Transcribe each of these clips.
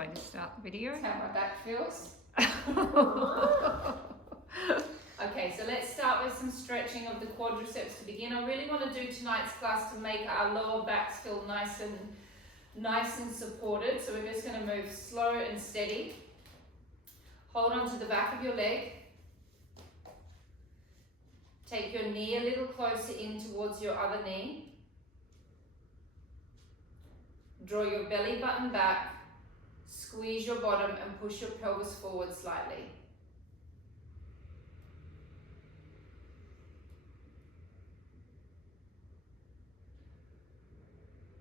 way to start the video. That's how my back feels. Okay, so let's start with some stretching of the quadriceps to begin. I really want to do tonight's class to make our lower backs feel nice and supported. So we're just going to move slow and steady. Hold on to the back of your leg. Take your knee a little closer in towards your other knee. Draw your belly button back. Squeeze your bottom and push your pelvis forward slightly.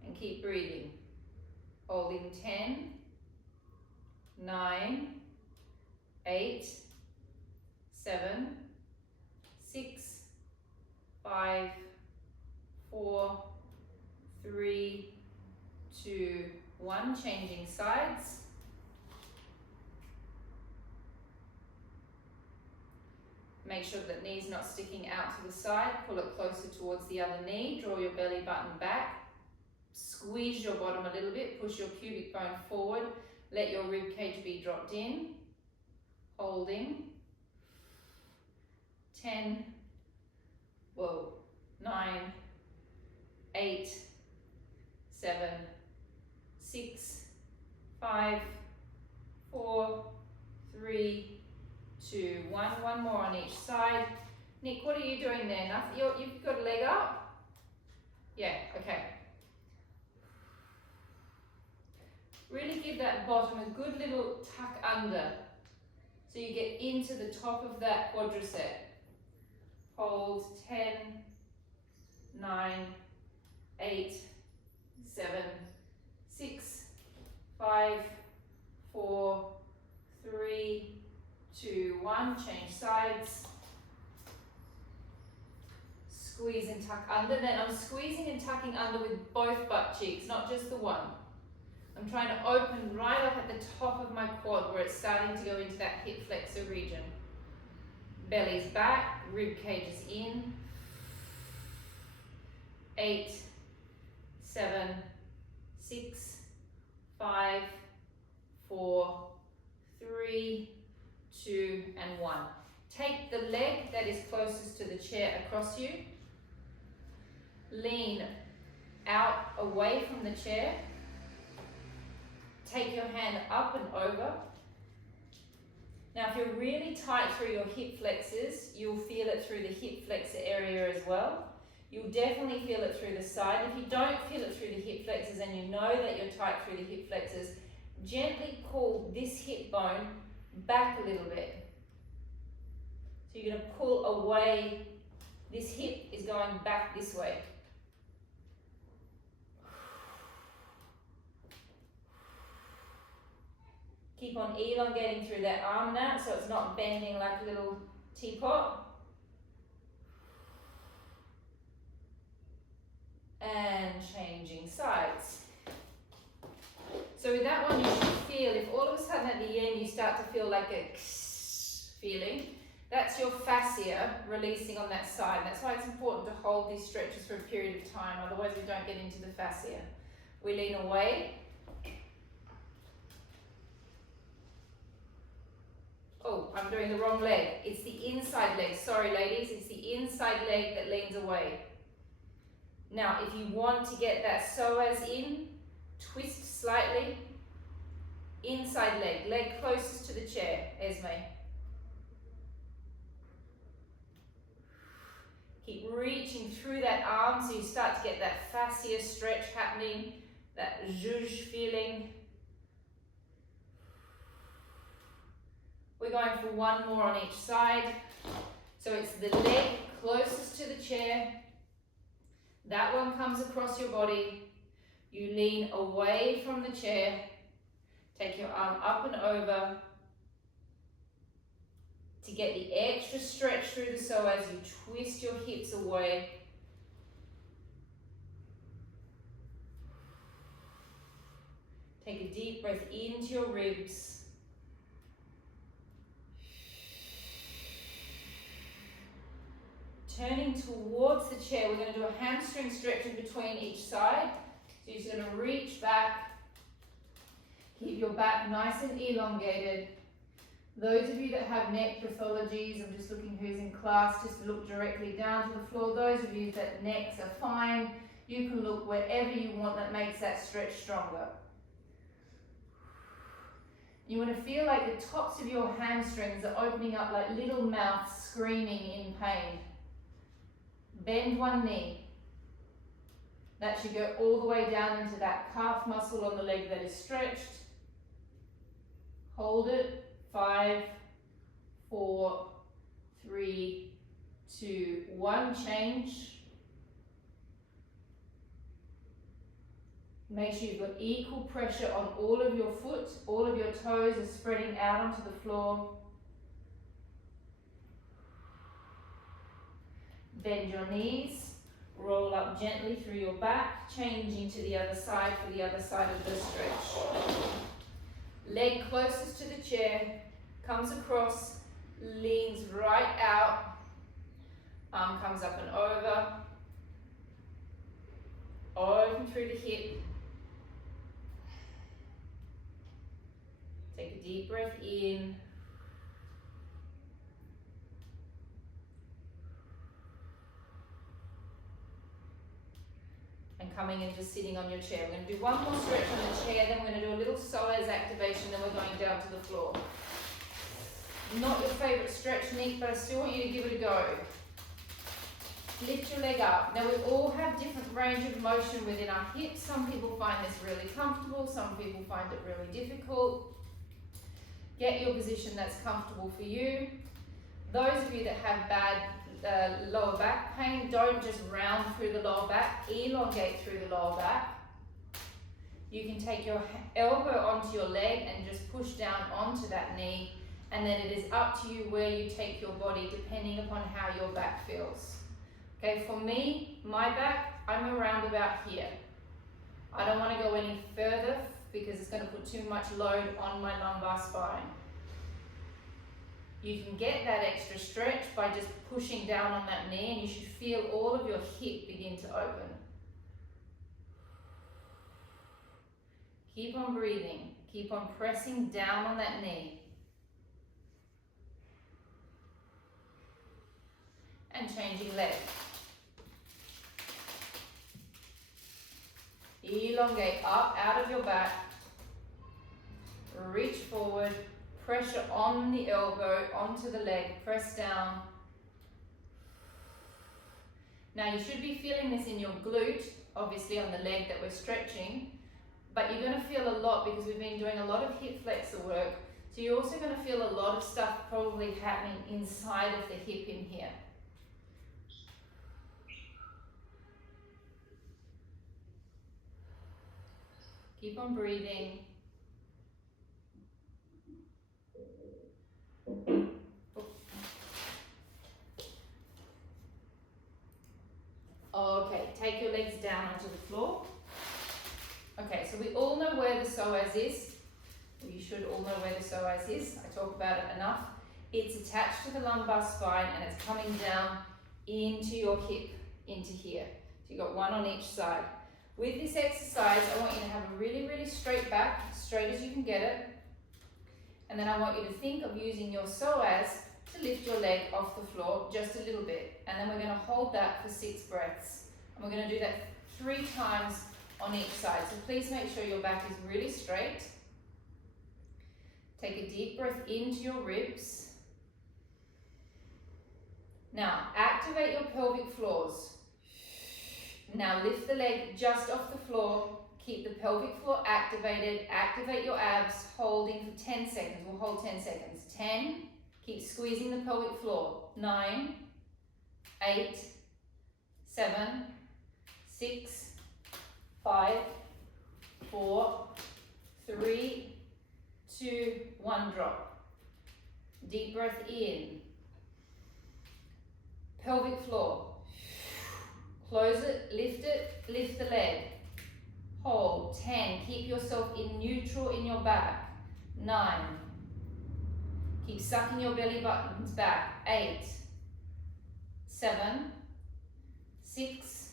And keep breathing. Holding 10, 9, 8, 7, 6, 5, 4, 3, 2, 1. Changing sides. Make sure that knee's not sticking out to the side. Pull it closer towards the other knee. Draw your belly button back. Squeeze your bottom a little bit. Push your pubic bone forward. Let your rib cage be dropped in. Holding. 10, 9, 8, 7, 6, 5, 4, 3, 2, 1. One more on each side. Nick, what are you doing there? Nothing. You've got a leg up? Yeah, okay. Really give that bottom a good little tuck under so you get into the top of that quadricep. Hold 10, 9, 8, 7, 6, 5, 4, 3, 2, 1. Change sides. Squeeze and tuck under. Then I'm squeezing and tucking under with both butt cheeks, not just the one. I'm trying to open right up at the top of my quad where it's starting to go into that hip flexor region. Belly's back, rib cage is in. 8, 7, 6, 5, 4, 3, 2, and 1. Take the leg that is closest to the chair across you. Lean out away from the chair. Take your hand up and over. Now, if you're really tight through your hip flexors, you'll feel it through the hip flexor area as well. You'll definitely feel it through the side. If you don't feel it through the hip flexors and you know that you're tight through the hip flexors, gently pull this hip bone back a little bit. So you're going to pull away. This hip is going back this way. Keep on elongating through that arm now so it's not bending like a little teapot. And changing sides. So with that one you should feel, if all of a sudden at the end you start to feel like a feeling, that's your fascia releasing on that side. That's why it's important to hold these stretches for a period of time, otherwise we don't get into the fascia. We lean away. Oh, I'm doing the wrong leg. It's the inside leg. Sorry, ladies. It's the inside leg that leans away. Now, if you want to get that psoas in, twist slightly. Inside leg. Leg closest to the chair, Esme. Keep reaching through that arm so you start to get that fascia stretch happening, that zhuzh feeling. We're going for one more on each side. So it's the leg closest to the chair. That one comes across your body. You lean away from the chair. Take your arm up and over. To get the extra stretch through the psoas, you twist your hips away. Take a deep breath into your ribs. Turning towards the chair, we're going to do a hamstring stretch in between each side. So you're just going to reach back. Keep your back nice and elongated. Those of you that have neck pathologies, I'm just looking who's in class, just look directly down to the floor. Those of you that necks are fine, you can look wherever you want that makes that stretch stronger. You want to feel like the tops of your hamstrings are opening up like little mouths screaming in pain. Bend one knee. That should go all the way down into that calf muscle on the leg that is stretched. Hold it. 5, 4, 3, 2, 1. Change. Make sure you've got equal pressure on all of your foot. All of your toes are spreading out onto the floor. Bend your knees. Roll up gently through your back. Changing to the other side for the other side of the stretch. Leg closest to the chair. Comes across. Leans right out. Arm comes up and over. Open through the hip. Take a deep breath in. And coming and just sitting on your chair. We're going to do one more stretch on the chair, then we're going to do a little psoas activation, then we're going down to the floor. Not your favourite stretch, Nick, but I still want you to give it a go. Lift your leg up. Now we all have different range of motion within our hips. Some people find this really comfortable, some people find it really difficult. Get your position that's comfortable for you. Those of you that have bad lower back pain, don't just round through the lower back, elongate through the lower back. You can take your elbow onto your leg and just push down onto that knee, and then it is up to you where you take your body depending upon how your back feels. Okay, for me, my back, I'm around about here. I don't want to go any further because it's going to put too much load on my lumbar spine. You can get that extra stretch by just pushing down on that knee, and you should feel all of your hip begin to open. Keep on breathing. Keep on pressing down on that knee. And changing leg. Elongate up, out of your back. Reach forward. Pressure on the elbow, onto the leg. Press down. Now you should be feeling this in your glute, obviously on the leg that we're stretching. But you're going to feel a lot because we've been doing a lot of hip flexor work. So you're also going to feel a lot of stuff probably happening inside of the hip in here. Keep on breathing. Okay, take your legs down onto the floor. Okay, so we all know where the psoas is. You should all know where the psoas is. I talk about it enough. It's attached to the lumbar spine and it's coming down into your hip, into here. So you've got one on each side. With this exercise, I want you to have a really, really straight back, straight as you can get it. And then I want you to think of using your psoas to lift your leg off the floor just a little bit. And then we're going to hold that for 6 breaths. And we're going to do that 3 times on each side. So please make sure your back is really straight. Take a deep breath into your ribs. Now, activate your pelvic floors. Now lift the leg just off the floor. Keep the pelvic floor activated. Activate your abs, holding for 10 seconds. We'll hold 10 seconds. 10. Keep squeezing the pelvic floor. 9, 8, 7, 6, 5, 4, 3, 2, 1, drop. Deep breath in. Pelvic floor. Close it, lift the leg. Hold. 10. Keep yourself in neutral in your back. 9. Keep sucking your belly buttons back. 8, 7, 6,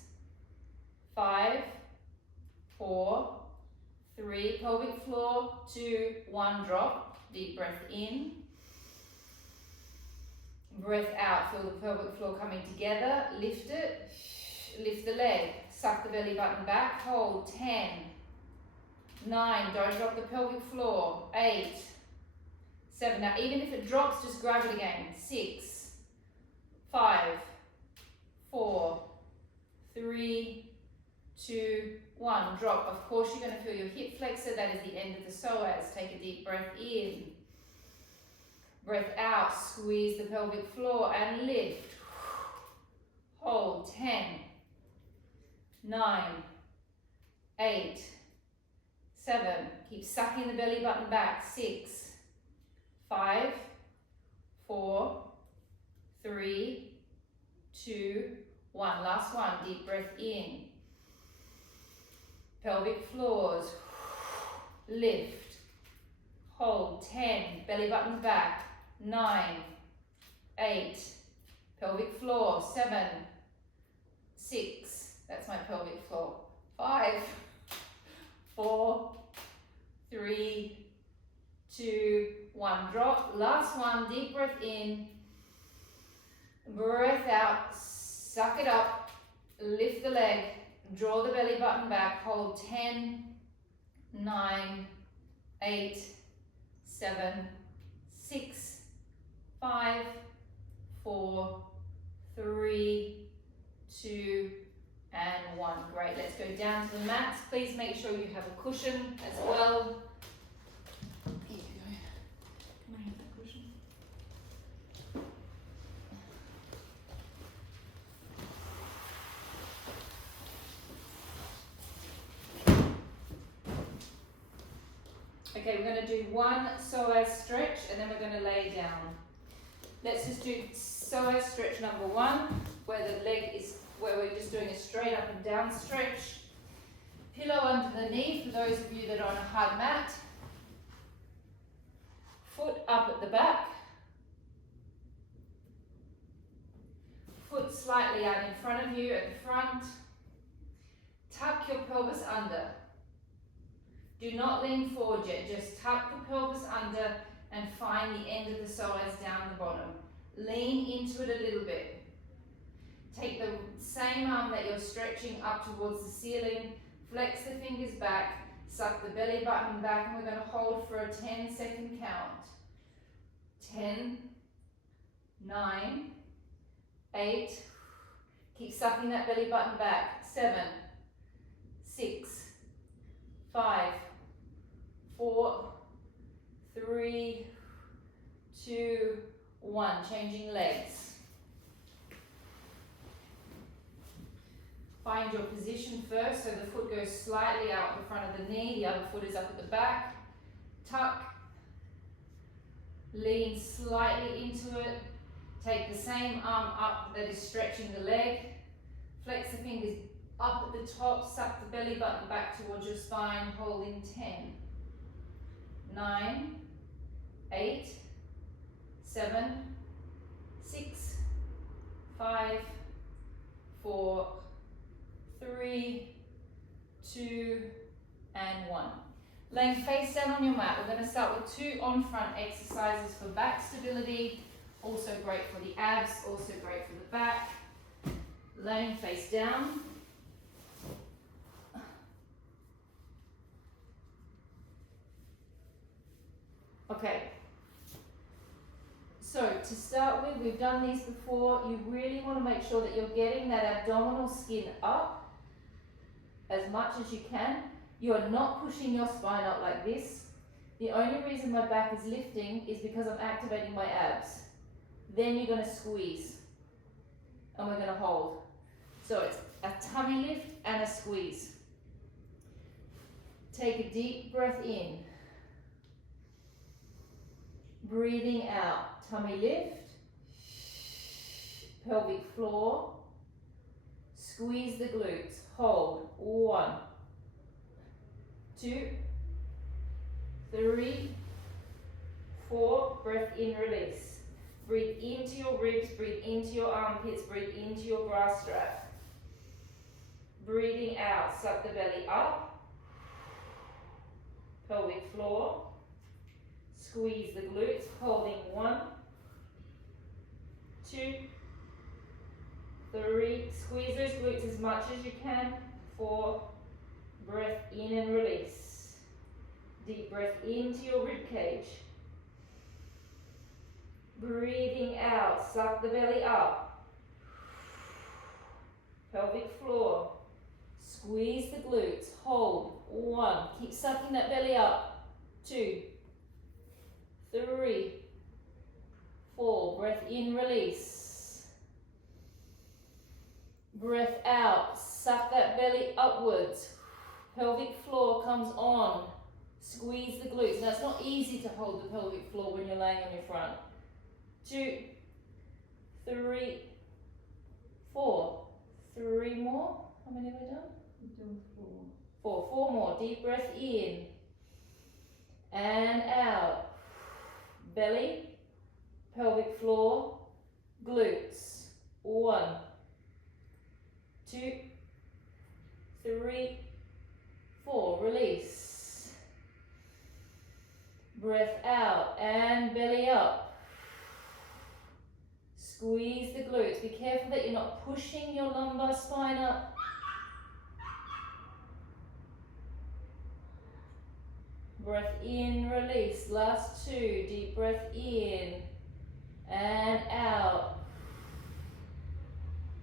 5, 4, 3, pelvic floor, 2, 1, drop. Deep breath in. Breath out, feel the pelvic floor coming together. Lift it, lift the leg. Suck the belly button back, hold. 10, 9, don't drop the pelvic floor. 8, 7, now even if it drops, just grab it again. 6, 5, 4, 3, 2, 1, drop. Of course you're going to feel your hip flexor, that is the end of the psoas. Take a deep breath in. Breath out, squeeze the pelvic floor and lift. Hold. 10, 9, 8, 7, keep sucking the belly button back. 6, 5, 4, 3, 2, 1. Last one, deep breath in. Pelvic floors, lift, hold. 10, belly button back. 9, 8, pelvic floor. 7, 6, that's my pelvic floor. 5, 4, 3, 2, 1, drop. Last one, deep breath in, breath out, suck it up, lift the leg, draw the belly button back, hold. 10, 9, 8, 7, 6, 5, 4, 3, 2, and 1. Great, let's go down to the mats. Please make sure you have a cushion as well. Here you go. Can I have that cushion? Okay, we're going to do one psoas stretch and then we're going to lay down. Let's just do psoas stretch number 1, where the leg is, where we're just doing a straight up and down stretch. Pillow under the knee for those of you that are on a hard mat. Foot up at the back. Foot slightly out in front of you at the front. Tuck your pelvis under. Do not lean forward yet, just tuck the pelvis under and find the end of the psoas down the bottom. Lean into it a little bit. Take the same arm that you're stretching up towards the ceiling, flex the fingers back, suck the belly button back, and we're going to hold for a 10-second count. 10, 9, 8, keep sucking that belly button back. 7, 6, 5, 4, 3, 2, 1. Changing legs. Find your position first, so the foot goes slightly out the front of the knee, the other foot is up at the back. Tuck, lean slightly into it. Take the same arm up that is stretching the leg. Flex the fingers up at the top, suck the belly button back towards your spine, holding 10, 9, 8, 7, 6, 5, 4, 3, 2, and 1. Laying face down on your mat, we're going to start with 2 on-front exercises for back stability. Also great for the abs, also great for the back. Laying face down. Okay. So to start with, we've done these before. You really want to make sure that you're getting that abdominal skin up as much as you can. You are not pushing your spine up like this. The only reason my back is lifting is because I'm activating my abs. Then you're going to squeeze and we're going to hold. So it's a tummy lift and a squeeze. Take a deep breath in. Breathing out, tummy lift, pelvic floor, squeeze the glutes, hold. 1, 2, 3, 4, breath in, release. Breathe into your ribs, breathe into your armpits, breathe into your bra strap. Breathing out, suck the belly up. pelvic floor. Squeeze the glutes, holding 1, 2, 3. Squeeze those glutes as much as you can. 4. Breath in and release. Deep breath into your rib cage. Breathing out, suck the belly up. Pelvic floor. Squeeze the glutes, hold. 1. Keep sucking that belly up. 2, 3, 4. Breath in, release. Breath out, suck that belly upwards. Pelvic floor comes on. Squeeze the glutes. Now it's not easy to hold the pelvic floor when you're laying on your front. 2, 3, 4. 3 more. How many have we done? We've done 4. 4 more. Deep breath in and out. Belly, pelvic floor, glutes. 1, 2, 3, 4. Release. Breath out and belly up. Squeeze the glutes. Be careful that you're not pushing your lumbar spine up. Breath in, release. Last 2. Deep breath in and out.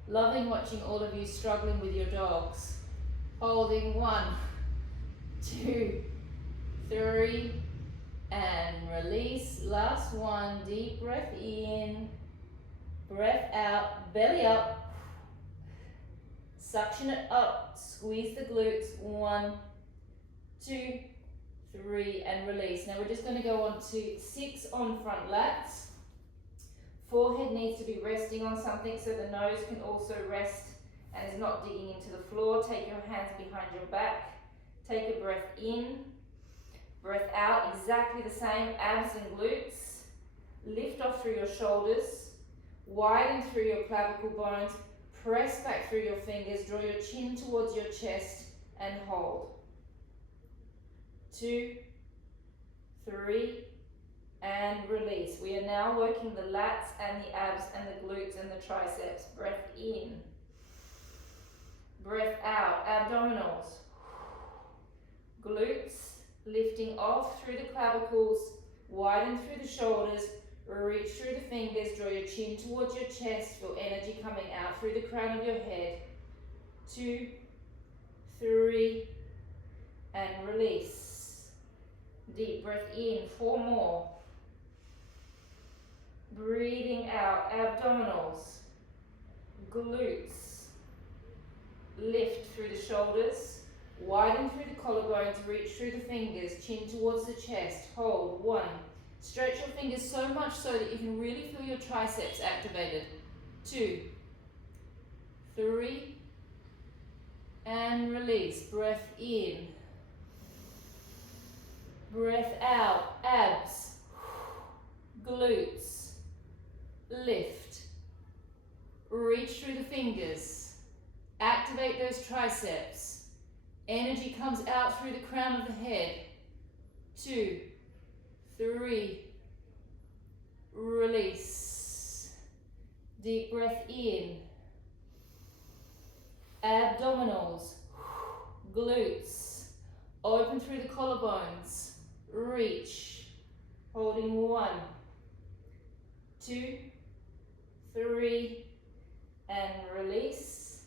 Loving watching all of you struggling with your dogs. Holding 1, 2, 3, and release. Last 1. Deep breath in. Breath out, belly up, suction it up, squeeze the glutes. 1, 2, 3, and release. Now we're just going to go on to 6 on front lats. Forehead needs to be resting on something so the nose can also rest and is not digging into the floor. Take your hands behind your back. Take a breath in, breath out, exactly the same, abs and glutes. Lift off through your shoulders. Widen through your clavicle bones, press back through your fingers, draw your chin towards your chest and hold. 2, 3, and release. We are now working the lats and the abs and the glutes and the triceps. Breath in, breath out, abdominals, glutes, lifting off through the clavicles, widen through the shoulders, reach through the fingers, draw your chin towards your chest, feel energy coming out through the crown of your head. 2, 3, and release. Deep breath in, 4 more. Breathing out, abdominals, glutes, lift through the shoulders, widen through the collarbones, reach through the fingers, chin towards the chest, hold. 1. Stretch your fingers so much so that you can really feel your triceps activated. 2, 3, and release. Breath in, breath out, abs, glutes, lift, reach through the fingers, activate those triceps. Energy comes out through the crown of the head. 2, 3, release. Deep breath in, abdominals, glutes, open through the collarbones, reach, holding 1, 2, 3, and release.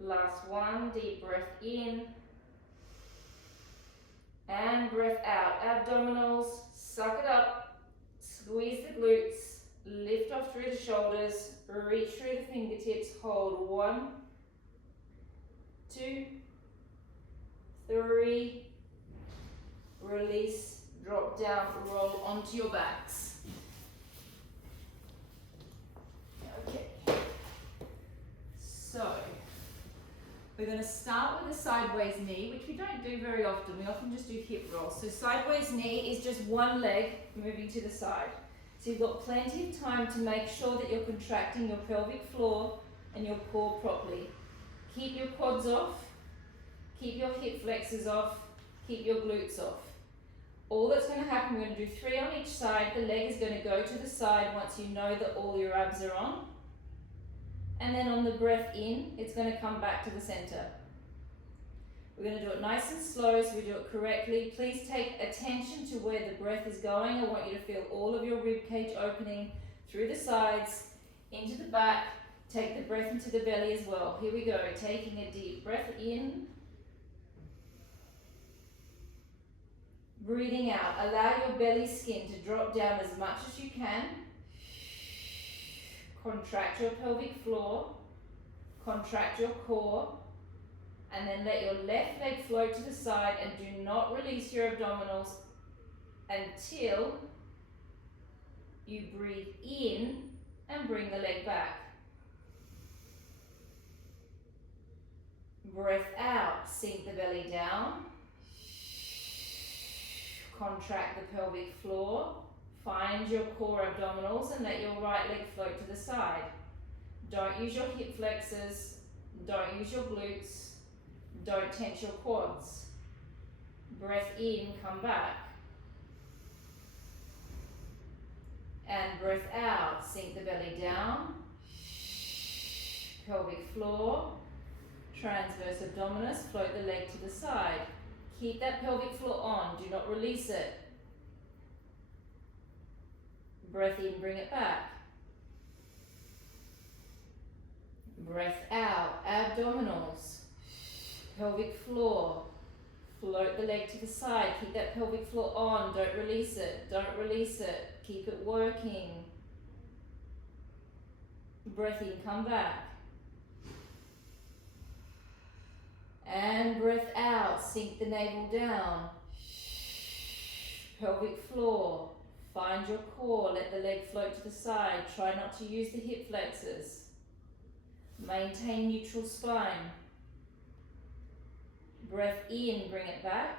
Last 1, deep breath in, and breath out, abdominals, suck it up, squeeze the glutes, lift off through the shoulders, reach through the fingertips, hold 1, 2, 3, release, drop down, roll onto your backs. Okay, so we're going to start with a sideways knee, which we don't do very often. We often just do hip rolls. So sideways knee is just one leg moving to the side. So you've got plenty of time to make sure that you're contracting your pelvic floor and your core properly. Keep your quads off, keep your hip flexors off, Keep your glutes off. All that's going to happen, we're going to do 3 on each side. The leg is going to go to the side once you know that all your abs are on. And then on the breath in, it's going to come back to the center. We're going to do it nice and slow so we do it correctly. Please take attention to where the breath is going. I want you to feel all of your rib cage opening through the sides, into the back. Take the breath into the belly as well. Here we go, taking a deep breath in. Breathing out, allow your belly skin to drop down as much as you can. Contract your pelvic floor, contract your core, and then let your left leg float to the side and do not release your abdominals until you breathe in and bring the leg back. Breath out, sink the belly down. Contract the pelvic floor, find your core abdominals and let your right leg float to the side. Don't use your hip flexors, don't use your glutes, don't tense your quads. Breath in, come back. And breath out, sink the belly down. Pelvic floor, transverse abdominis, float the leg to the side. Keep that pelvic floor on, do not release it. Breath in, bring it back. Breath out, abdominals, pelvic floor, float the leg to the side. Keep that pelvic floor on, don't release it, don't release it. Keep it working. Breath in, come back. And breath out, sink the navel down. Pelvic floor, find your core, let the leg float to the side. Try not to use the hip flexors. Maintain neutral spine. Breath in, bring it back.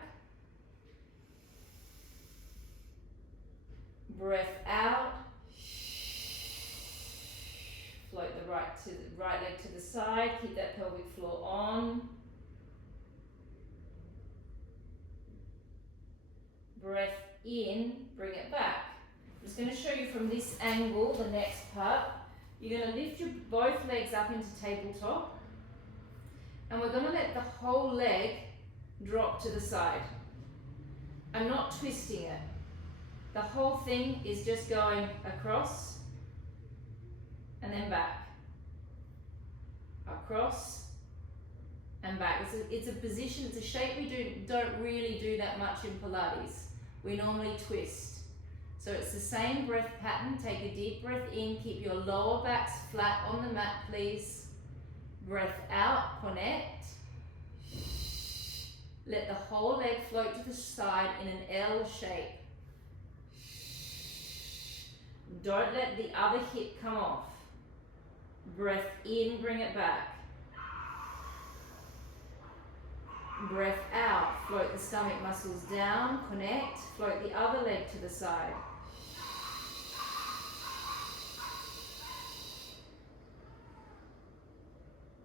Breath out. Float the right leg to the side, keep that pelvic floor on. Breath in, bring it back. I'm just going to show you from this angle, the next part. You're going to lift your both legs up into tabletop. And we're going to let the whole leg drop to the side. I'm not twisting it. The whole thing is just going across and then back. Across and back. It's a position, it's a shape we don't really do that much in Pilates. We normally twist. So it's the same breath pattern. Take a deep breath in, keep your lower backs flat on the mat, please. Breath out, connect. Let the whole leg float to the side in an L shape. Don't let the other hip come off. Breath in, bring it back. Breath out, float the stomach muscles down, connect, float the other leg to the side.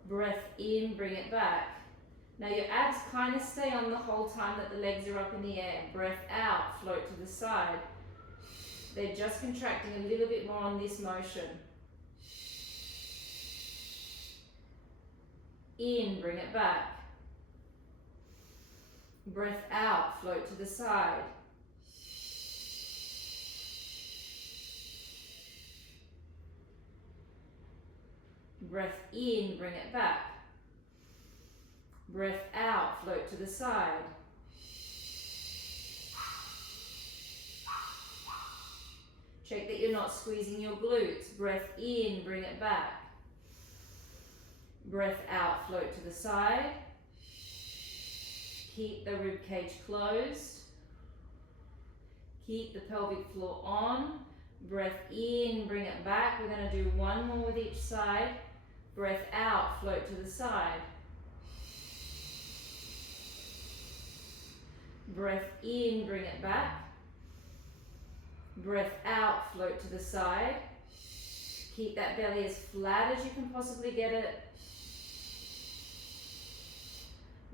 Breath in, bring it back. Now your abs kind of stay on the whole time that the legs are up in the air. Breath out, float to the side. They're just contracting a little bit more on this motion. In, bring it back. Breath out, float to the side. Breath in, bring it back. Breath out, float to the side. Check that you're not squeezing your glutes. Breath in, bring it back. Breath out, float to the side. Keep the rib cage closed. Keep the pelvic floor on. Breath in, bring it back. We're going to do one more with each side. Breath out, float to the side. Breath in, bring it back. Breath out, float to the side. Keep that belly as flat as you can possibly get it.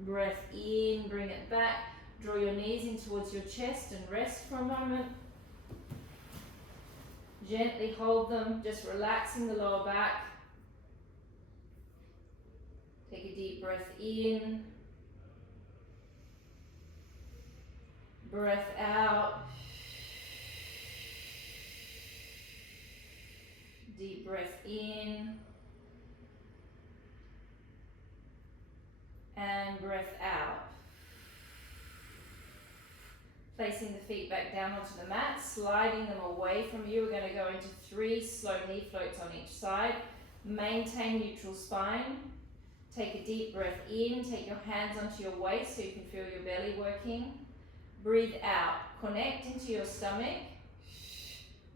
Breath in, bring it back. Draw your knees in towards your chest and rest for a moment. Gently hold them, just relaxing the lower back. Take a deep breath in. Breath out. Deep breath in. And breath out. Placing the feet back down onto the mat, sliding them away from you. We're going to go into 3 slow knee floats on each side. Maintain neutral spine. Take a deep breath in. Take your hands onto your waist so you can feel your belly working. Breathe out. Connect into your stomach.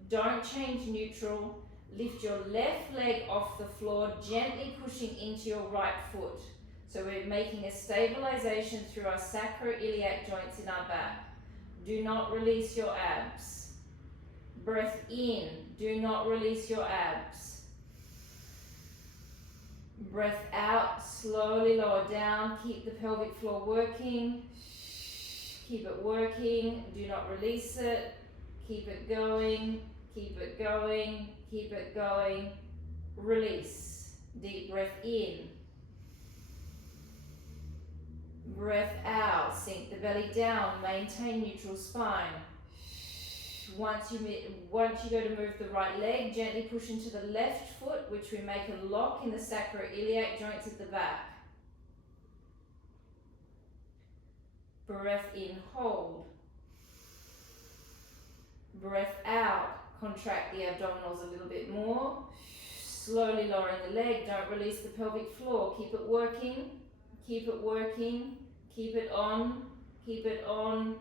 Don't change neutral. Lift your left leg off the floor, gently pushing into your right foot. So we're making a stabilization through our sacroiliac joints in our back. Do not release your abs. Breath in. Do not release your abs. Breath out. Slowly lower down. Keep the pelvic floor working. Keep it working. Do not release it. Keep it going. Keep it going. Keep it going. Release. Deep breath in. Breath out, sink the belly down, maintain neutral spine. Once you go to move the right leg, gently push into the left foot, which we make a lock in the sacroiliac joints at the back. Breath in, hold. Breath out, contract the abdominals a little bit more. Slowly lowering the leg, don't release the pelvic floor, keep it working. Keep it working, keep it on, keep it on,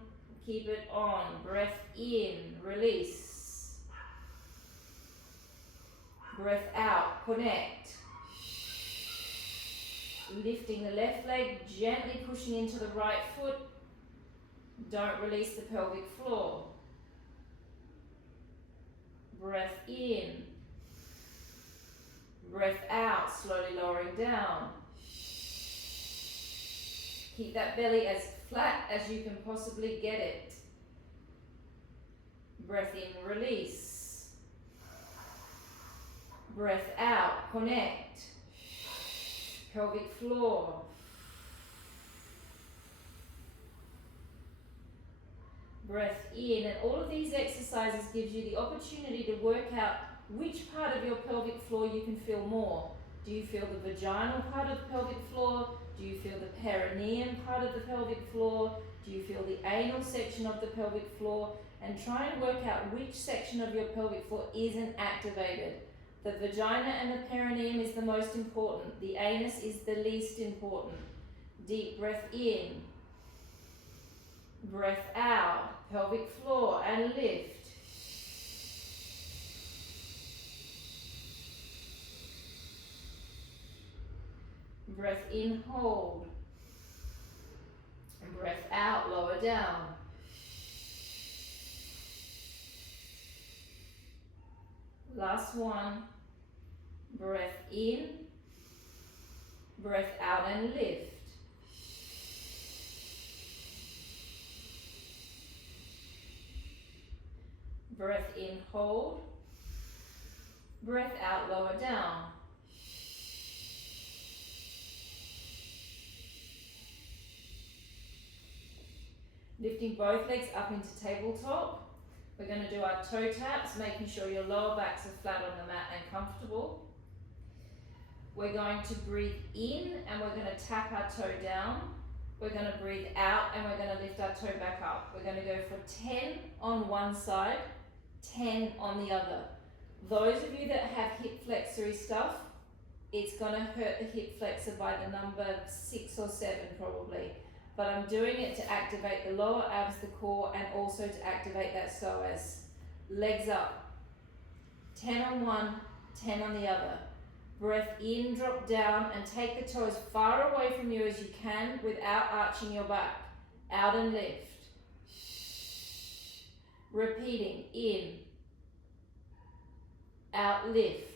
keep it on. Breath in, release. Breath out, connect. Lifting the left leg, gently pushing into the right foot. Don't release the pelvic floor. Breath in. Breath out, slowly lowering down. Keep that belly as flat as you can possibly get it. Breath in, release. Breath out, connect. Pelvic floor. Breath in, and all of these exercises gives you the opportunity to work out which part of your pelvic floor you can feel more. Do you feel the vaginal part of the pelvic floor? Do you feel the perineum part of the pelvic floor? Do you feel the anal section of the pelvic floor? And try and work out which section of your pelvic floor isn't activated. The vagina and the perineum is the most important. The anus is the least important. Deep breath in. Breath out. Pelvic floor and lift. Breath in, hold. And breath out, lower down. Last one. Breath in. Breath out and lift. Breath in, hold. Breath out, lower down. Lifting both legs up into tabletop. We're going to do our toe taps, making sure your lower backs are flat on the mat and comfortable. We're going to breathe in and we're going to tap our toe down. We're going to breathe out and we're going to lift our toe back up. We're going to go for 10 on one side, 10 on the other. Those of you that have hip flexory stuff, it's going to hurt the hip flexor by the number 6 or 7 probably. But I'm doing it to activate the lower abs, the core, and also to activate that psoas. Legs up. 10 on one, 10 on the other. Breath in, drop down, and take the toe as far away from you as you can without arching your back. Out and lift. Repeating. In. Out, lift.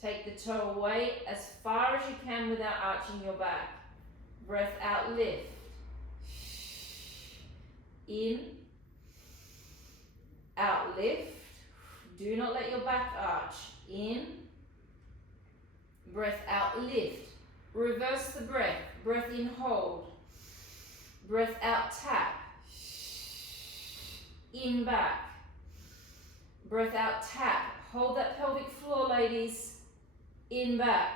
Take the toe away as far as you can without arching your back. Breath out, lift. in, out, lift. Do not let your back arch. In, breath out, lift. Reverse the breath. Breath in, hold. Breath out, tap. In, back. Breath out, tap. Hold that pelvic floor, ladies. In, back.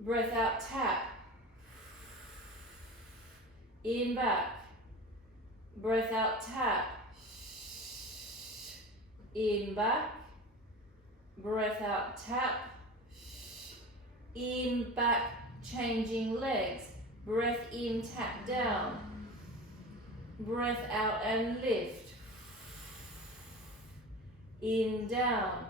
Breath out, tap. In, back. Breath out, tap. In, back. Breath out, tap. In, back, changing legs. Breath in, tap down. Breath out and lift. In, down.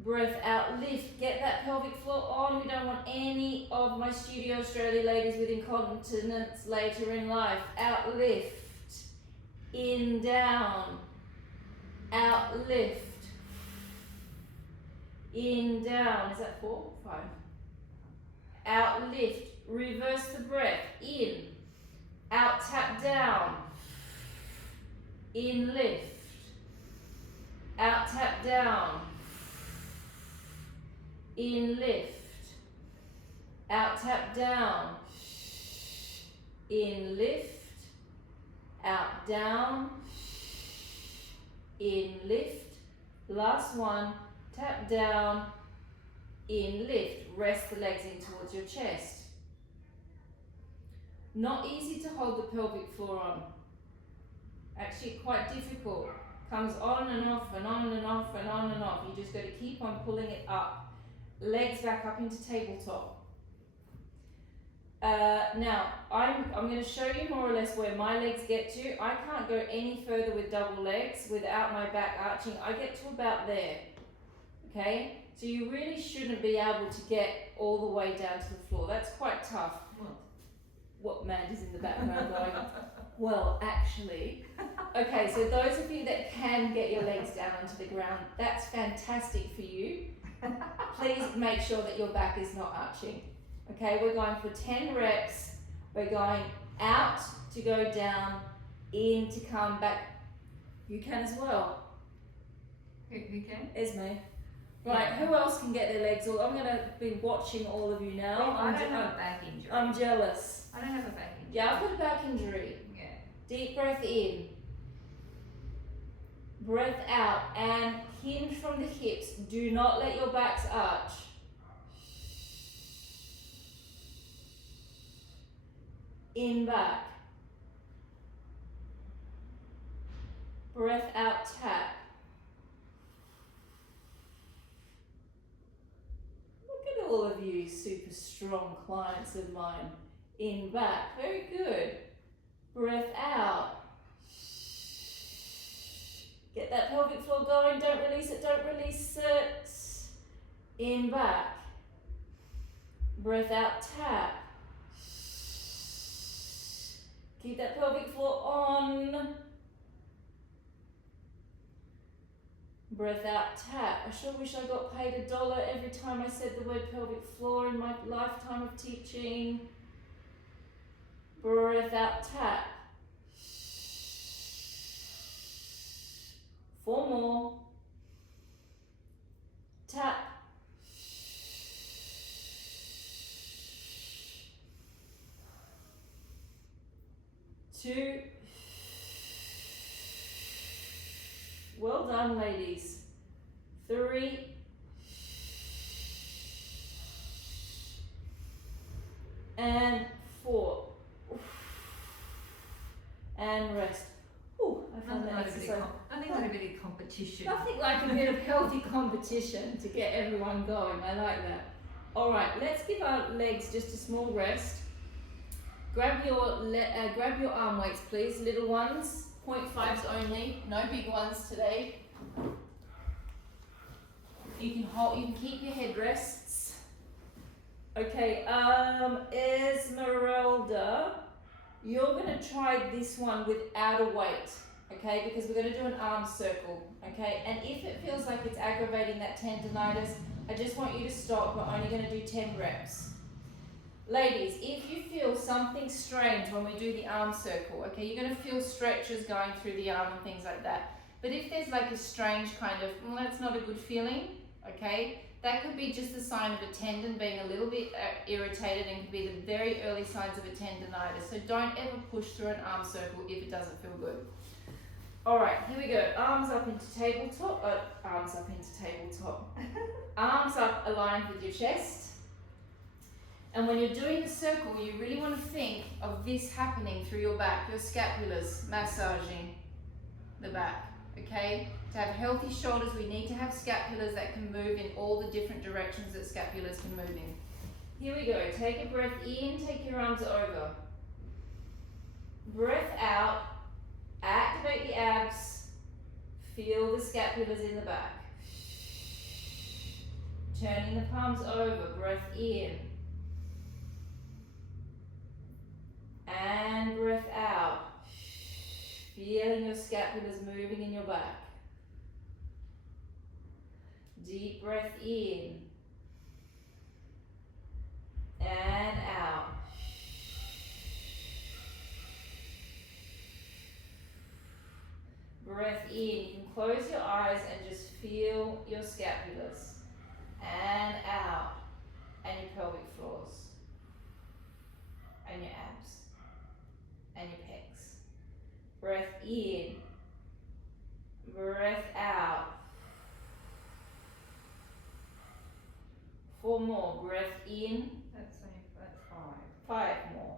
Breath out, lift. Get that pelvic floor on. We don't want any of my Studio Australia ladies with incontinence later in life. Out, lift. In, down. Out, lift. In, down. Is that 4? 5. Out, lift. Reverse the breath. In. Out, tap down. In, lift. Out, tap down. In, lift. Out, tap down. In, lift. Out, down. In, lift. Last one. Tap down. In, lift. Rest the legs in towards your chest. Not easy to hold the pelvic floor on. Actually quite difficult. Comes on and off and on and off and on and off. You just got to keep on pulling it up. Legs back up into tabletop. Now, I'm going to show you more or less where my legs get to. I can't go any further with double legs without my back arching. I get to about there. Okay? So you really shouldn't be able to get all the way down to the floor. That's quite tough. What Mandy's in the background going, well, actually. Okay, so those of you that can get your legs down onto the ground, that's fantastic for you. Please make sure that your back is not arching. Okay, we're going for 10 reps. We're going out to go down, in to come back. You can as well. Who can? Esme. Right, who else can get their legs all? I'm going to be watching all of you now. Well, I don't have a back injury. I'm jealous. I don't have a back injury. Yeah, I've got a back injury. Yeah. Deep breath in. Breath out and hinge from the hips. Do not let your backs arch. In, back. Breath out, tap. Look at all of you super strong clients of mine. In, back. Very good. Breath out. Get that pelvic floor going. Don't release it. Don't release it. In, back. Breath out, tap. Keep that pelvic floor on. Breath out, tap. I sure wish I got paid $1 every time I said the word pelvic floor in my lifetime of teaching. Breath out, tap. 4 more. Tap. 2. Well done, ladies. 3. And 4. And rest. Ooh, I found that exercise. Nothing like a bit of competition. Nothing like a bit of healthy competition to get everyone going. I like that. All right, let's give our legs just a small rest. Grab your arm weights, please, little ones. 0.5s only, no big ones today. You can keep your head rests. Okay, Esmeralda, you're gonna try this one without a weight, okay? Because we're gonna do an arm circle, okay? And if it feels like it's aggravating that tendonitis, I just want you to stop. We're only gonna do 10 reps. Ladies, if you feel something strange when we do the arm circle, okay, you're going to feel stretches going through the arm and things like that. But if there's like a strange kind of, that's not a good feeling, okay, that could be just a sign of a tendon being a little bit irritated and could be the very early signs of a tendonitis. So don't ever push through an arm circle if it doesn't feel good. All right, here we go. Arms up into tabletop. Arms up into tabletop. Arms up aligned with your chest. And when you're doing the circle, you really want to think of this happening through your back, your scapulars massaging the back, okay? To have healthy shoulders, we need to have scapulars that can move in all the different directions that scapulars can move in. Here we go. Take a breath in, take your arms over. Breath out, activate the abs, feel the scapulars in the back. Turning the palms over, breath in. And breath out, feeling your scapulars moving in your back. Deep breath in and out. Breath in, you can close your eyes and just feel your scapulars and out, and your pelvic floors and your abs and your pecs. Breath in, breath out. 4 more. Breath in. That's 5. 5 more.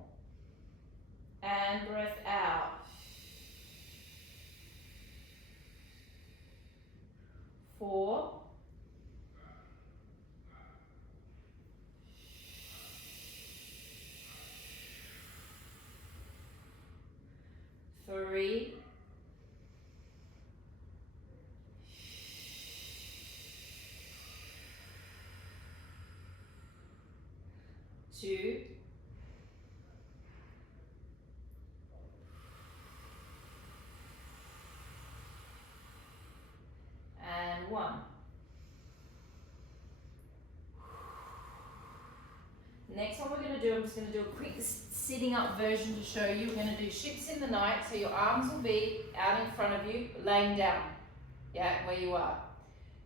And breath out. 4. 3. 2. And 1. Next one we're going to do, I'm just going to do a quick sitting up version to show you. We're going to do ships in the night, so your arms will be out in front of you, laying down, yeah, where you are.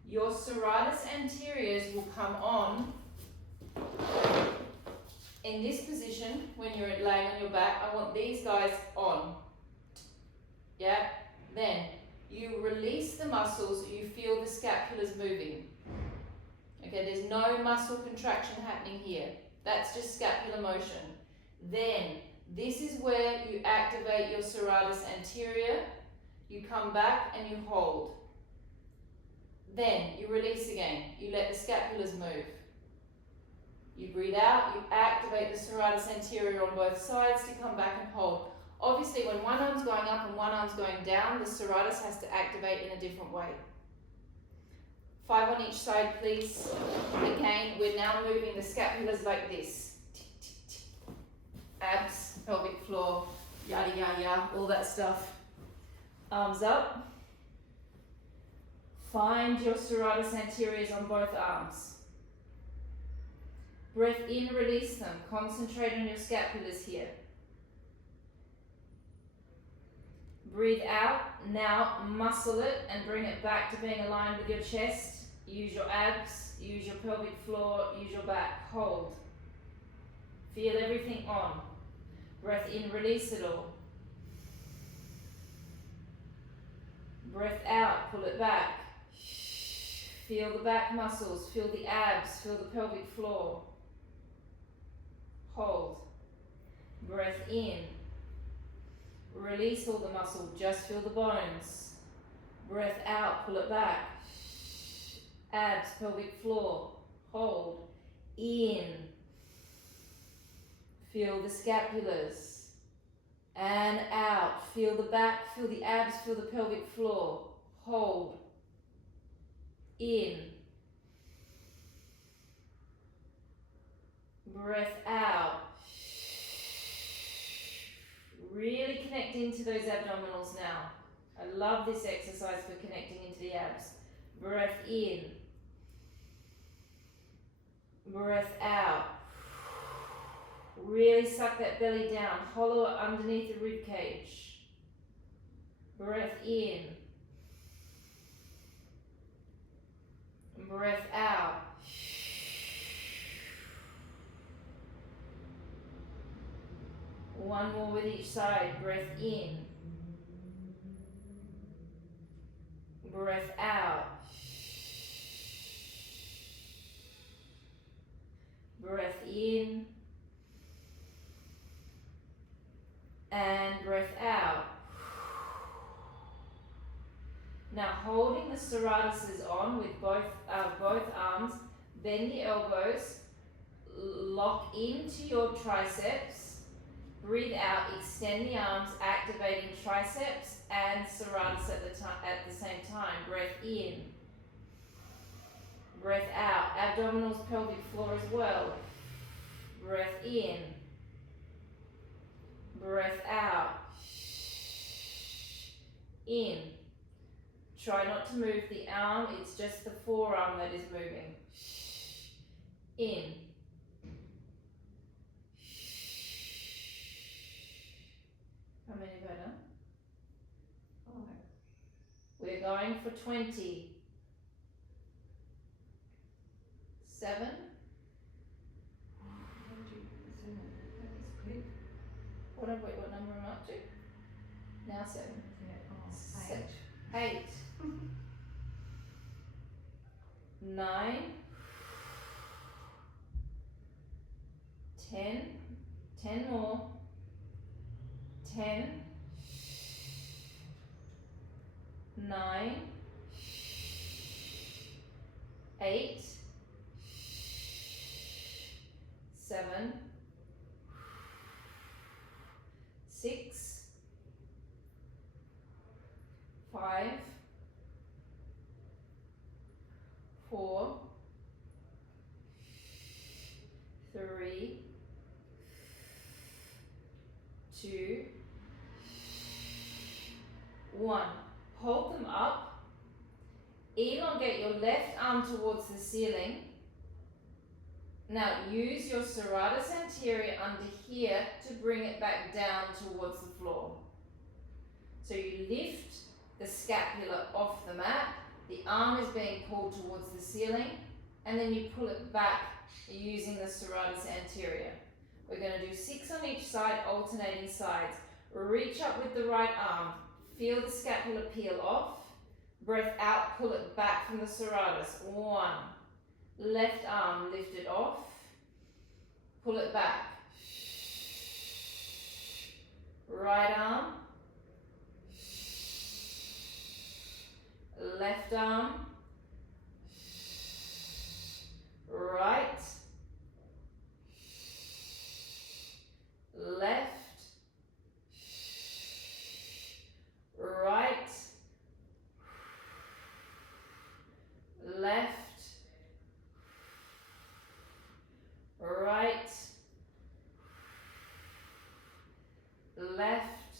Your serratus anteriors will come on in this position when you're laying on your back. I want these guys on, yeah. Then you release the muscles, you feel the scapulars moving. Okay, there's no muscle contraction happening here. That's just scapular motion. Then, this is where you activate your serratus anterior. You come back and you hold. Then, you release again. You let the scapulars move. You breathe out, you activate the serratus anterior on both sides to come back and hold. Obviously, when one arm's going up and one arm's going down, the serratus has to activate in a different way. 5 on each side, please. Again, we're now moving the scapulars like this. Abs, pelvic floor, yada yada yada, all that stuff. Arms up. Find your serratus anteriors on both arms. Breath in, release them. Concentrate on your scapulars here. Breathe out. Now muscle it and bring it back to being aligned with your chest. Use your abs, use your pelvic floor, use your back. Hold. Feel everything on. Breath in, release it all. Breath out, pull it back. Feel the back muscles, feel the abs, feel the pelvic floor. Hold. Breath in. Release all the muscle, just feel the bones. Breath out, pull it back. Abs, pelvic floor. Hold. In. Feel the scapulars. And out. Feel the back, feel the abs, feel the pelvic floor. Hold. In. Breath out. Really connect into those abdominals now. I love this exercise for connecting into the abs. Breath in. Breath out. Really suck that belly down, hollow it underneath the rib cage. Breath in. Breath out. One more with each side. Breath in. Breath out. Breath in. And breath out. Now holding the serratuses on with both arms, bend the elbows, lock into your triceps, breathe out, extend the arms, activating triceps and serratus at the same time. Breath in, breath out, abdominals, pelvic floor as well. Breath in, breath out, in. Try not to move the arm, it's just the forearm that is moving. In. How many better? 5. We're going for 20. 7. What number am I up to? Now 7. Yeah, 8. 8. 9. 10. 10 more. 10. 9. 8. 7. 6. 5. 4. 3. 2. 1. Hold them up. Elongate your left arm towards the ceiling. Now use your serratus anterior under here to bring it back down towards the floor. So you lift the scapula off the mat, the arm is being pulled towards the ceiling, and then you pull it back using the serratus anterior. We're going to do 6 on each side, alternating sides. Reach up with the right arm, feel the scapula peel off, breath out, pull it back from the serratus. 1. Left arm lifted off, pull it back. Right arm, left arm, right, left, right, left, right, left,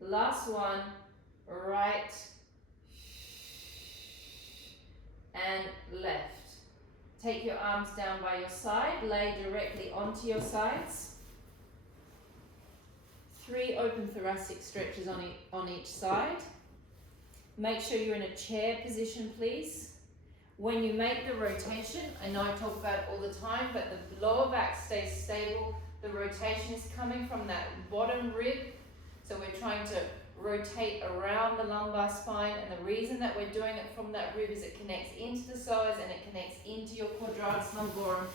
last one, right, and left. Take your arms down by your side, lay directly onto your sides. 3 open thoracic stretches on each side. Make sure you're in a chair position, please. When you make the rotation, I know I talk about it all the time, but the lower back stays stable. The rotation is coming from that bottom rib. So we're trying to rotate around the lumbar spine, and the reason that we're doing it from that rib is it connects into the psoas and it connects into your quadratus lumborum.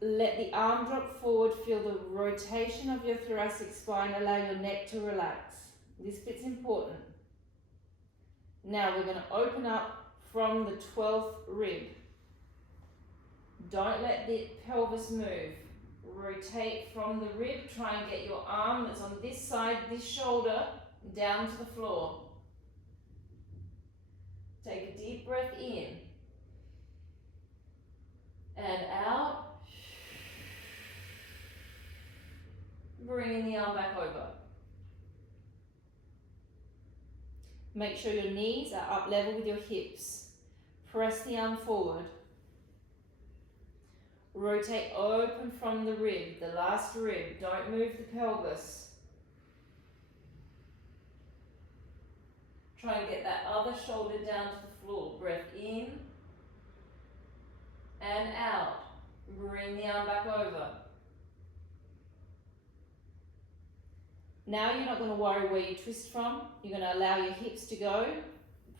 Let the arm drop forward, feel the rotation of your thoracic spine, allow your neck to relax. This bit's important. Now we're going to open up from the 12th rib. Don't let the pelvis move. Rotate from the rib, try and get your arm that's on this side, this shoulder, down to the floor. Take a deep breath in and out. Bringing the arm back over. Make sure your knees are up level with your hips. Press the arm forward. Rotate open from the rib, the last rib. Don't move the pelvis. Try and get that other shoulder down to the floor. Breath in and out. Bring the arm back over. Now you're not going to worry where you twist from. You're going to allow your hips to go.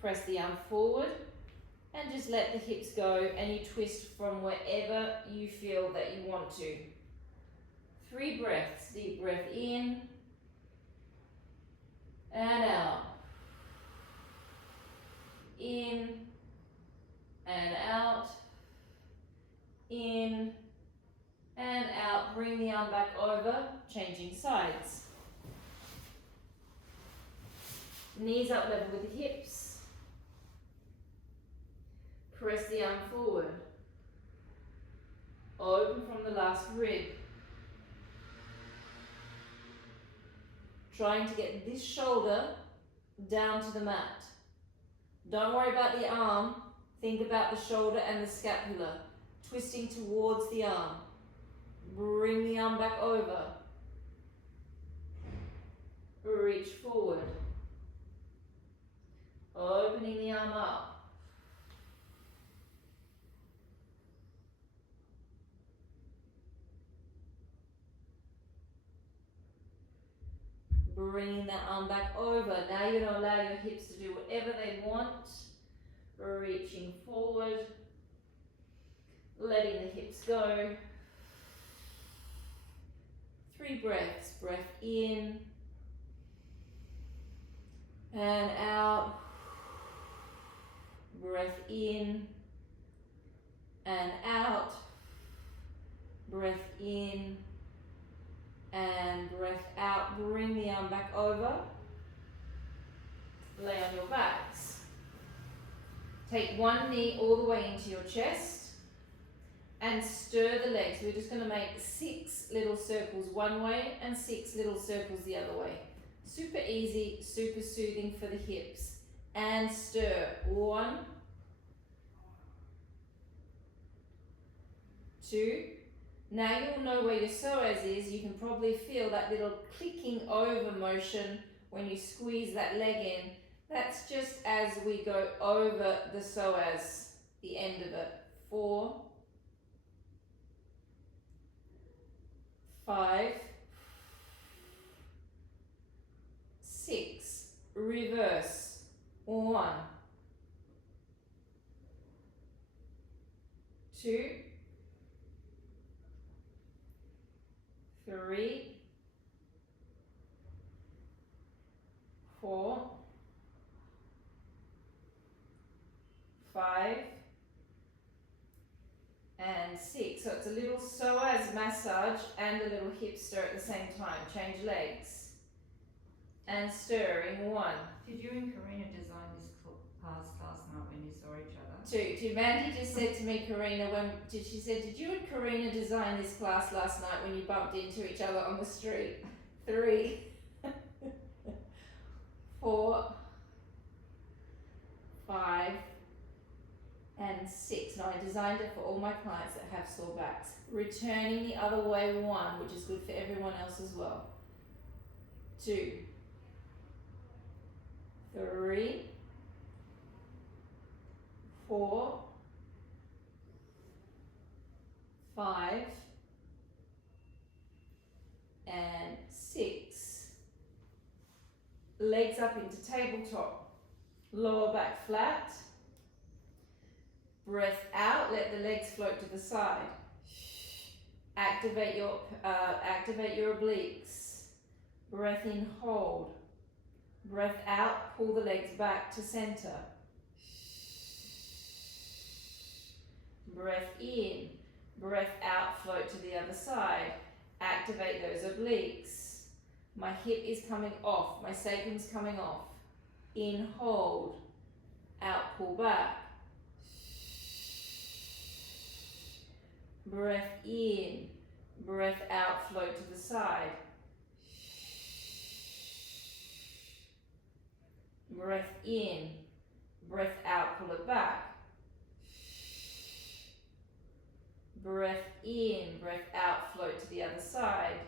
Press the arm forward and just let the hips go, and you twist from wherever you feel that you want to. 3 breaths. Deep breath in and out. In and out. In and out. Bring the arm back over, changing sides. Knees up level with the hips. Press the arm forward. Open from the last rib. Trying to get this shoulder down to the mat. Don't worry about the arm. Think about the shoulder and the scapula. Twisting towards the arm. Bring the arm back over. Reach forward. Opening the arm up. Bringing that arm back over. Now you're going to allow your hips to do whatever they want. Reaching forward. Letting the hips go. 3 breaths. Breath in and out. Breath in and out. Breath in and breath out. Bring the arm back over. Lay on your backs. Take one knee all the way into your chest and stir the legs. We're just going to make 6 little circles one way and 6 little circles the other way. Super easy, super soothing for the hips. And stir. 1, 2. Now you'll know where your psoas is. You can probably feel that little clicking over motion when you squeeze that leg in. That's just as we go over the psoas, the end of it. 4, 5, 6. Reverse. 1, 2, 3, 4, 5, and 6. So it's a little psoas massage and a little hip stir at the same time. Change legs and stir in 1. Did you and Karina design this class last night when you saw each other? 2. Mandy just said to me, Karina, she said, did you and Karina design this class last night when you bumped into each other on the street? 3, 4, 5, and 6. Now I designed it for all my clients that have sore backs. Returning the other way, 1, which is good for everyone else as well. 2, 3, 4, 5, and 6. Legs up into tabletop. Lower back flat. Breath out, let the legs float to the side. Activate your obliques. Breath in, hold. Breath out, pull the legs back to center. Breath in, breath out, float to the other side. Activate those obliques. My hip is coming off, my sacrum's coming off. In, hold. Out, pull back. Breath in, breath out, float to the side. Breath in, breath out, pull it back. breath in, breath out, float to the other side.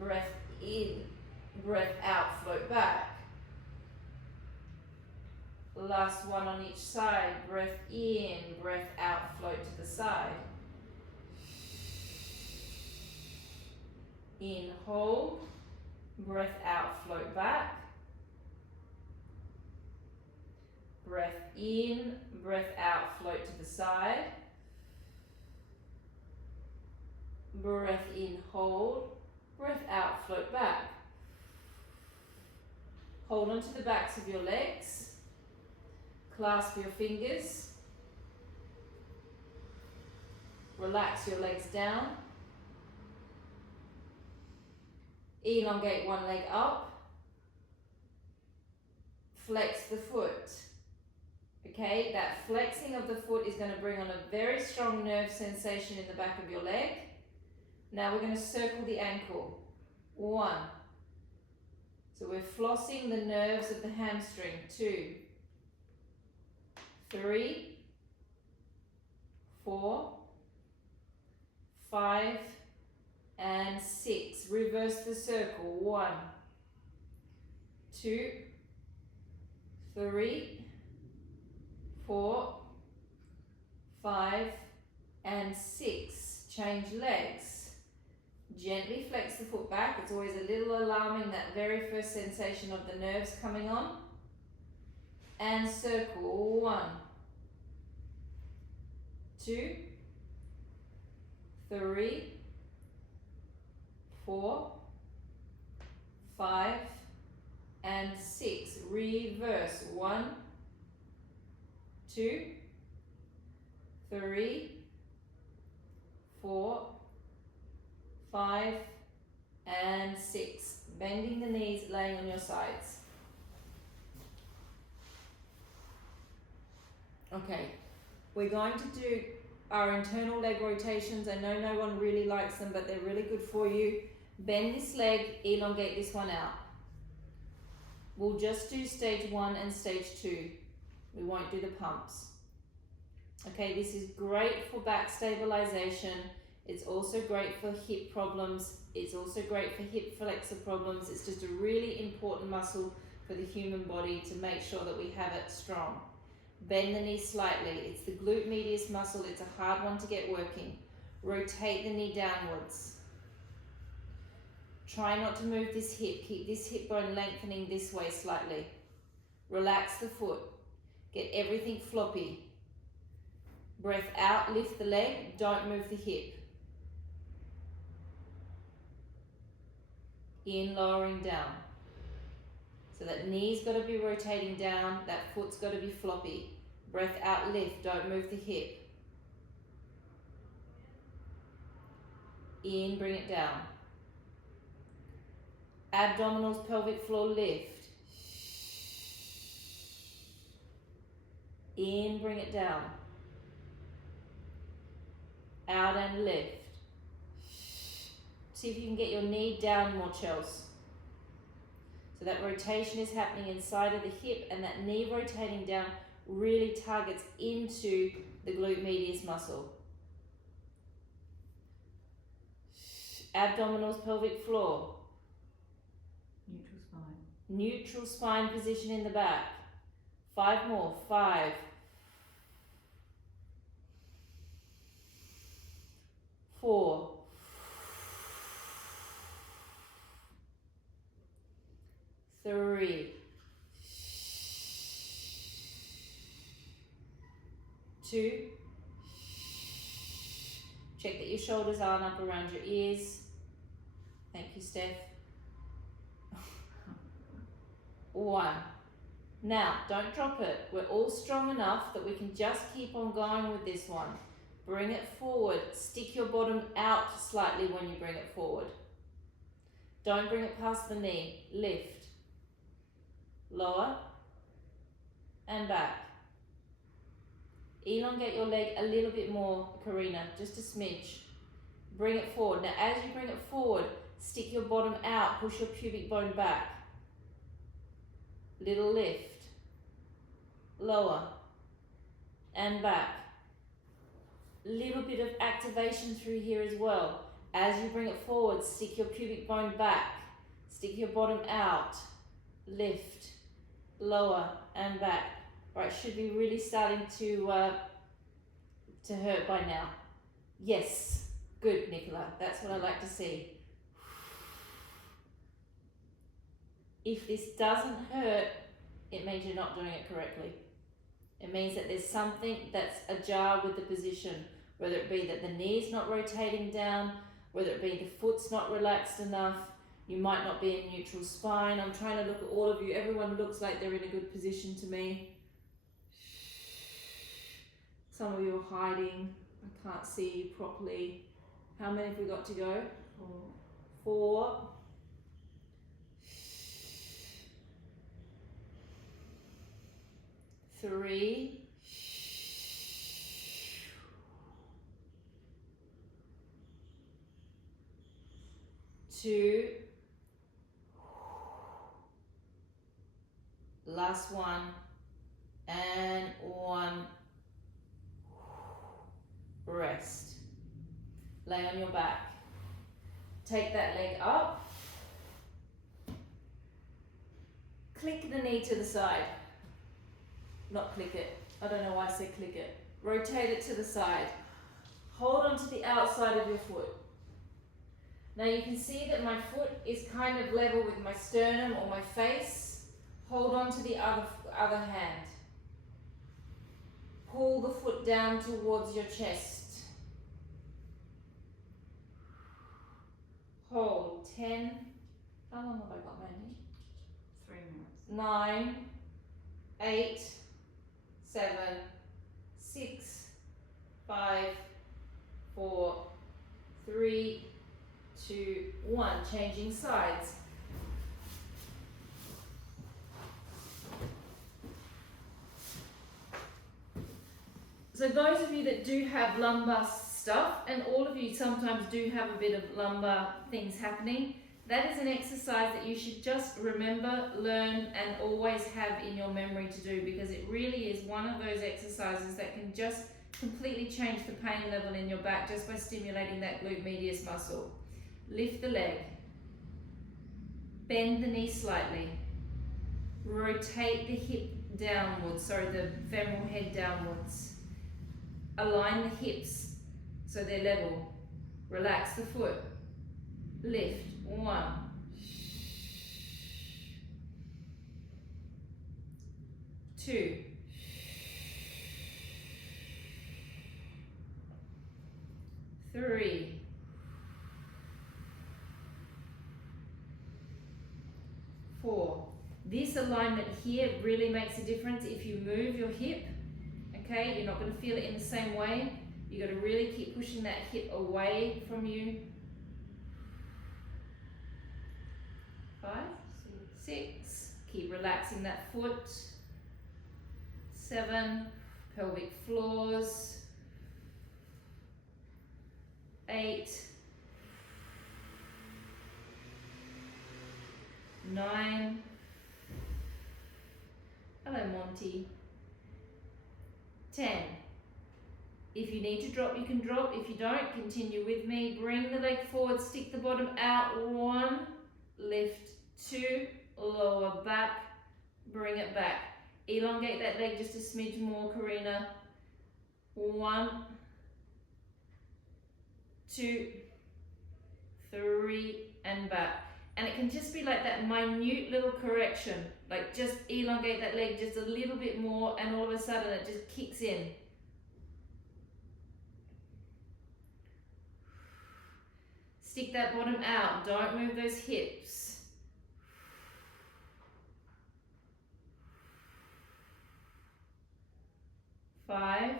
Breath in, breath out, float back. Last one on each side, breath in, breath out, float to the side. In, hold, breath out, float back. Breath in, breath out, float to the side. Breath in, hold, breath out, float back. Hold onto the backs of your legs. Clasp your fingers. Relax your legs down. Elongate one leg up. Flex the foot. Okay, that flexing of the foot is going to bring on a very strong nerve sensation in the back of your leg. Now we're going to circle the ankle. 1. So we're flossing the nerves of the hamstring. 2, 3, 4, 5, and 6. Reverse the circle. 1, 2, 3, 4, 5, and 6. Change legs. Gently flex the foot back. It's always a little alarming, that very first sensation of the nerves coming on. And circle. 1, 2, 3, 4, 5, and 6. Reverse. 1, 2, 3, 4, 5, and 6. Bending the knees, laying on your sides. Okay, we're going to do our internal leg rotations. I know no one really likes them, but they're really good for you. Bend this leg, elongate this one out. We'll just do stage 1 and stage 2. We won't do the pumps. Okay, this is great for back stabilization. It's also great for hip problems. It's also great for hip flexor problems. It's just a really important muscle for the human body to make sure that we have it strong. Bend the knee slightly. It's the glute medius muscle. It's a hard one to get working. Rotate the knee downwards. Try not to move this hip. Keep this hip bone lengthening this way slightly. Relax the foot. Get everything floppy. Breath out, lift the leg. Don't move the hip. In, lowering down. So that knee's got to be rotating down, that foot's got to be floppy. Breath out, lift, don't move the hip. In, bring it down. Abdominals, pelvic floor, lift. In, bring it down. Out and lift. See if you can get your knee down more, Chels. So that rotation is happening inside of the hip, and that knee rotating down really targets into the glute medius muscle. Abdominals, pelvic floor. Neutral spine. Neutral spine position in the back. 5 more. 5. 4. 3. 2. Check that your shoulders aren't up around your ears. Thank you, Steph. 1. Now, don't drop it. We're all strong enough that we can just keep on going with this one. Bring it forward. Stick your bottom out slightly when you bring it forward. Don't bring it past the knee. Lift. Lower. And back. Elongate your leg a little bit more, Karina, just a smidge. Bring it forward. Now, as you bring it forward, stick your bottom out. Push your pubic bone back. Little lift. Lower. and back. Little bit of activation through here as well. As you bring it forward, stick your pubic bone back, stick your bottom out, lift, lower and back. Right, should be really starting to hurt by now. Yes, good, Nicola. That's what I like to see. If this doesn't hurt, it means you're not doing it correctly. It means that there's something that's ajar with the position, whether it be that the knee's not rotating down, whether it be the foot's not relaxed enough, you might not be in neutral spine. I'm trying to look at all of you. Everyone looks like they're in a good position to me. Some of you are hiding. I can't see you properly. How many have we got to go? 4. 3. 2. Last one. And 1. Rest. Lay on your back. Take that leg up. Click the knee to the side. Not click it. I don't know why I said click it. Rotate it to the side. Hold on to the outside of your foot. Now you can see that my foot is kind of level with my sternum or my face. Hold on to the other hand. Pull the foot down towards your chest. Hold. 10. How long have I got, Mandy? 3 minutes. 9, 8, 7, 6, 5, 4, 3, 2, 1. Changing sides. So those of you that do have lumbar stuff, and all of you sometimes do have a bit of lumbar things happening, that is an exercise that you should just remember, learn, and always have in your memory to do, because it really is one of those exercises that can just completely change the pain level in your back just by stimulating that glute medius muscle. Lift the leg. Bend the knee slightly. Rotate the hip downwards, the femoral head downwards. Align the hips so they're level. Relax the foot. Lift. 1. 2. 3. 4. This alignment here really makes a difference. If you move your hip, okay, you're not going to feel it in the same way. You've got to really keep pushing that hip away from you. 5, 6. Keep relaxing that foot. 7. Pelvic floors. 8. 9. Hello, Monty. 10. If you need to drop, you can drop. If you don't, continue with me. Bring the leg forward, stick the bottom out. 1, lift. 2, lower back, bring it back. Elongate that leg just a smidge more, Karina. 1, 2, 3, and back. And it can just be like that minute little correction. Like just elongate that leg just a little bit more, and all of a sudden it just kicks in. Stick that bottom out. Don't move those hips. 5.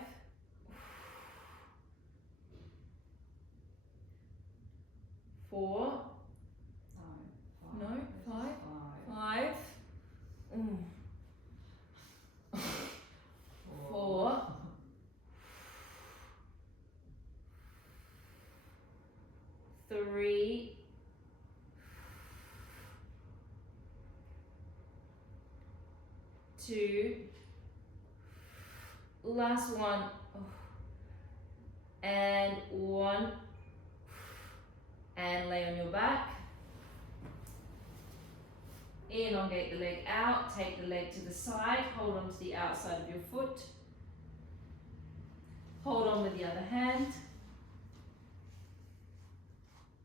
4. No, 5. 5. 4. 3. 2. last one, and one, and lay on your back. Elongate the leg out, take the leg to the side, hold on to the outside of your foot. Hold on with the other hand.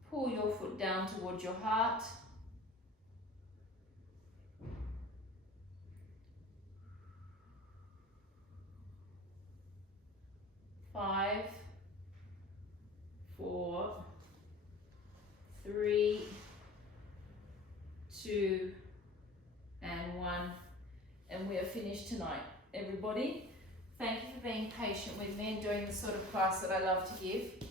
Pull your foot down towards your heart. Five, 4, 3, 2, and 1. And we are finished tonight, everybody. Thank you for being patient with me and doing the sort of class that I love to give.